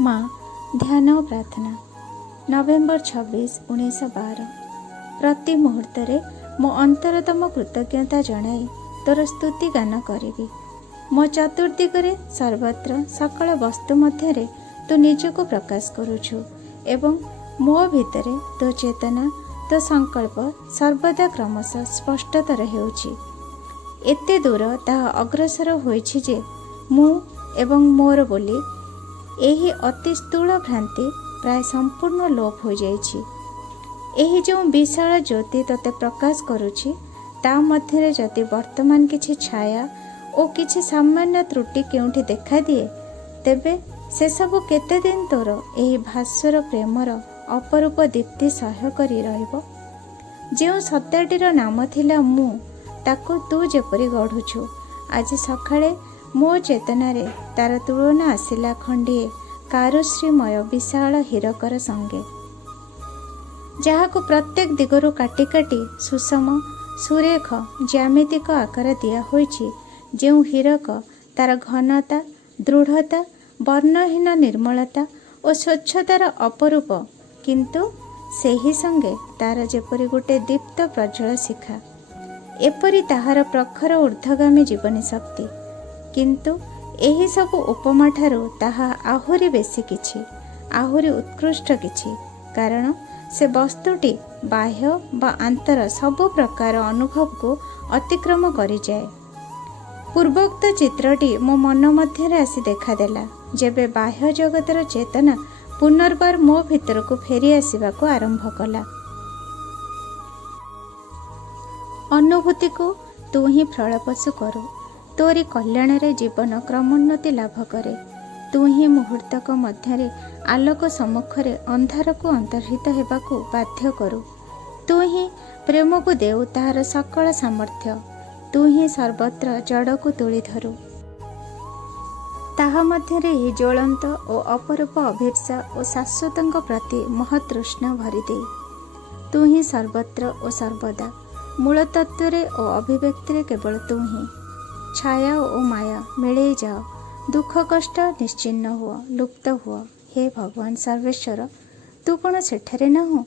माँ ध्यान और प्रार्थना नवेम्बर 26, 1912। प्रति मुहूर्त मो अंतरतम कृतज्ञता जनाई तोर स्तुति गान करी। मो चतुर्दिगरे सर्वत्र सकल वस्तु मध्य तू निजक प्रकाश करुछु एवं मो भितरे तो चेतना तो संकल्प सर्वदा क्रमशः स्पष्टतर हेउछि। एते दूर ताहा अग्रसर होइछि जे मु एवं मोर बोली एही अति स्थूल भ्रांति प्राय संपूर्ण लोप हो जाइछि। एही जो विशाल ज्योति तोते प्रकाश करुछि ता मध्यरे जदि वर्तमान किछि छाया और किछि सामान्य त्रुटि केउठी देखा दिए तेबे से सबु केते दिन तोर एही भास्वर प्रेमर अपरूप दीप्ति सह्य करी रहिबो। जो सत्याटीर नाम थिला मु ताको तू जेपरि गढ़ुछु आज सकाळे मो चेतनारे तार तुलना आसिला खंडिए कारुश्रीमय विशाल हीरकर संगे जहाको प्रत्येक दिगरु काटी काटी सुषम सुरेख ज्यामितिक आकार दिया होइछि। जो हीरक तार घनता दृढ़ता वर्णहीन निर्मलता और स्वच्छतार अपरूप किंतु सेही संगे तार जेपरि गोटे दीप्त प्रज्वल शिखा एपरि ताहार प्रखर ऊर्ध्वगामी जीवनी शक्ति किंतु एही सब उपमा ठारू ताहा आहुरी बेसी किछि आहुरी उत्कृष्ट किछि कारण से वस्तुटी बाह्य बा आंतर सबु प्रकार अनुभव को अतिक्रम करि जाए। पूर्वोक्त चित्रटी मो मन मध्य आसी देखादेला जेबे बाह्य जगतर चेतना पुनर्बार मो भीतर को फेरी आसवा को आरंभ कला। अनुभूति को तू ही फलपशु करू तोरी कल्याण रे जीवन क्रमोन्नति लाभ करे। तू ही मुहूर्तक मध्य आलोक सम्मुखरे अंधार को अंतर्हित हेबाकू बाध्य करू। तू ही प्रेम को देऊ ताहार सकल सामर्थ्य। तू ही सर्वत्र जड़ को तुली धरू ताहा मध्य ही ज्वलंत और अपरूप अभिप्सा और शाश्वतଙ୍କ प्रति महतृष्ण भरी दे। तू ही सर्वत्र और सर्वदा मूल तत्व और अभिव्यक्ति केवल तू ही छाया और माया मिले जाओ दुख कष्ट निश्चिन्न हुआ लुप्त हुआ। हे भगवान सर्वेश्वर तू कौन सेठरे न हो।